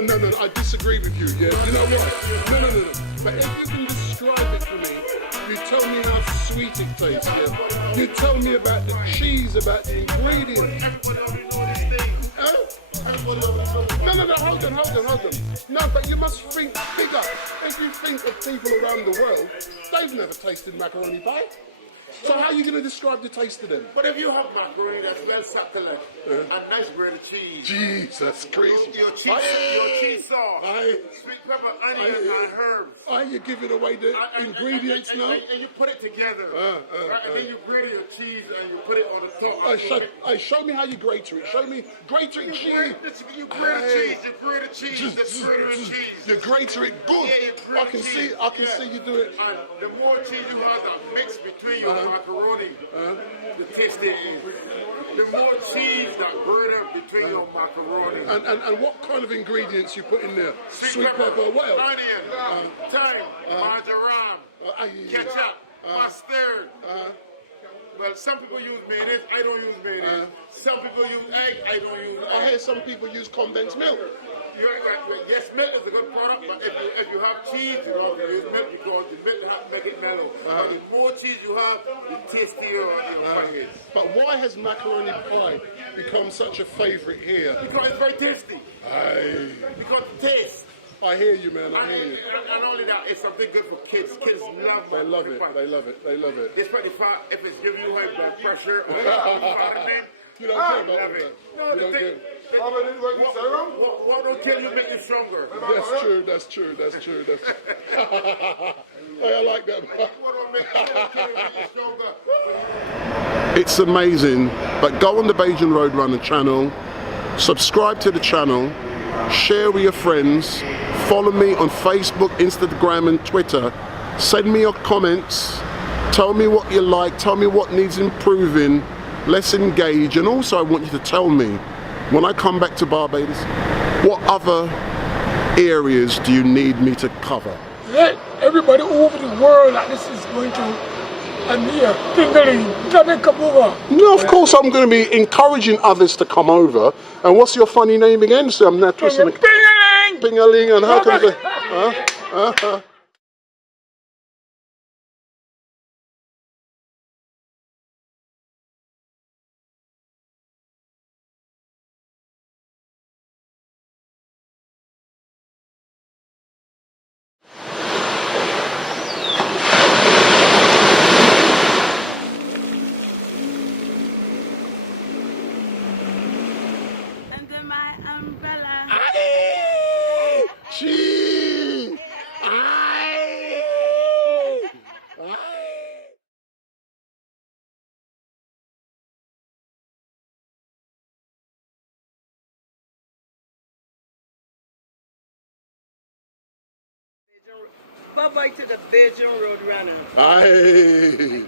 No, I disagree with you, yeah. You know what? No. But if you can describe it for me, you tell me how sweet it tastes, yeah. You tell me about the cheese, about the ingredients. Everybody only know this thing. No, hold on. No, but you must think bigger. If you think of people around the world, they've never tasted macaroni pie. So how are you going to describe the taste of them? But if you have macaroni that's well succulent and nice bread of cheese, Jesus Christ. Your cheese sauce, sweet pepper, onion, and herbs. Are you giving away the ingredients now? And you put it together. Right? And then you grate your cheese and you put it on the top. Show me how you grate it. Show me grating cheese. You grate the cheese. That's grated cheese. You grate it good. Yeah, you grate I can see you do it. And the more cheese you have that mix between your macaroni, the tastier it is. The more cheese that burn between your macaroni. And what kind of ingredients you put in there? Sweet pepper, what else? onion, thyme, marjoram, ketchup, mustard. Well, some people use mayonnaise, I don't use mayonnaise. Some people use egg, I don't use egg. I hear some people use condensed milk. Yes, milk is a good product, but if you have cheese, you don't have to use milk because the milk helps make it mellow. But the more cheese you have, the tastier your pie is. But why has macaroni pie become such a favourite here? Because it's very tasty. Because it tastes. I hear you, man. I hear you. And only that, it's something good for kids. Kids love it. They love it. Especially if it's giving you high blood pressure or fattening. You don't care about all that. No, you don't care. What don't kill you make you stronger. That's true. Hey, I like that. What don't make you stronger. It's amazing. But go on the Bajan Roadrunner channel, subscribe to the channel, share with your friends, follow me on Facebook, Instagram and Twitter. Send me your comments, tell me what you like, tell me what needs improving. Let's engage, and also I want you to tell me, when I come back to Barbados, what other areas do you need me to cover? Let everybody over the world that this is going to, and here, Pingaling, Jamaica over. No, of course I'm going to be encouraging others to come over. And what's your funny name again? So I'm not twisting it. Pingaling! Pingaling, and how can I say? Under my umbrella. Gee! Bye-bye to the Bajan Roadrunner. Aye.